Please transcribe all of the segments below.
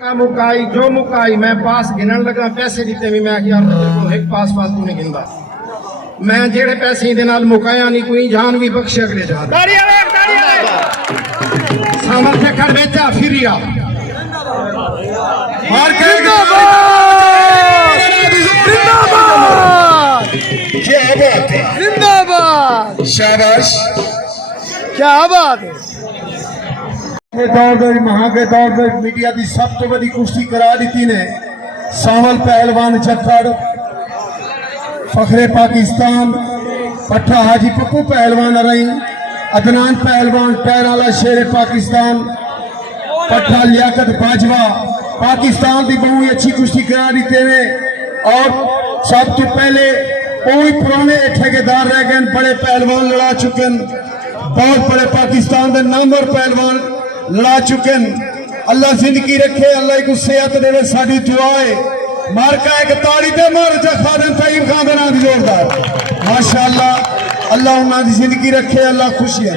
मुकाई जो मुकाई मैं पास गिनन लगा पैसे दिते भी मैं यार एक पास फालतू नहीं गिनदा मैं जेड़े पैसे दे नाल मुकाया नहीं कोई जान भी बख्शे अगले जान सामल से कर बेचा फिरिया और क्या बात है जिंदाबाद शाबाश क्या बात है। दौर महा के दौर में मीडिया की सब तो बड़ी कुश्ती करा दी ने सावल पहलवान जखड़ फखरे पाकिस्तान पट्ठा हाजी पप्पू पहलवान रही अदनान पहलवान पैराला शेर पाकिस्तान पट्ठा लियाकत बाजवा पाकिस्तान की बहुत अच्छी कुश्ती करा दी ने और सब तो पहले कोई पुराने ठेकेदार रह गए बड़े पहलवान लड़ा चुके बहुत बड़े पाकिस्तान के नामवर पहलवान लड़ा चुके अल्लाह जिंदगी रखे अल्लाह को सेहत देवे साडी दुआ है मारका एक ताड़ी दे मार जा खादम तईब खान दे नाम जोरदार माशाअल्लाह अल्लाह उन्हां दी जिंदगी रखे अल्लाह खुशियां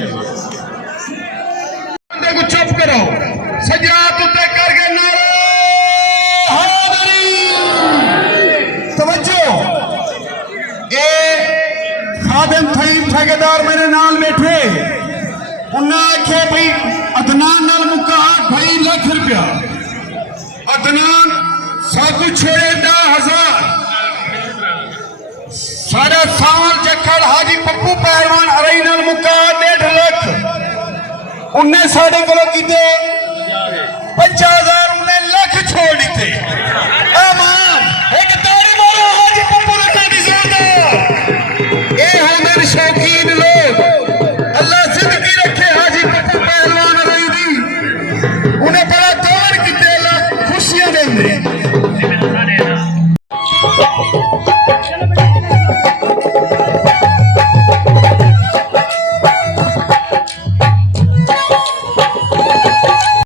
बंदे को चुप करो सजात उते करके नारे हादरी तवज्जो ए खादम तईब ठेकेदार मेरे नाल बैठे उन्हें आखे भाई अदनान नाल मुकाहट भाई लाख रुपया अदनान साकू छोड़े 10,000 सारा सावल जखड़ हाजी पप्पू पहलवान हरई नाल मुकाहट 1.5 लाख उन्हें साढ़े को किते 50,000 उन्हें लाख छोड़ दिते अमान एक ताड़ी मारो हाजी पप्पू ने ताड़ी जोरदार ए हो मेरे शौकीन लोग अल्लाह जिंदगी रखे हाजी पप्पू पहलवान रही दी उन्हें बड़ा दौर की खुशियां देंगे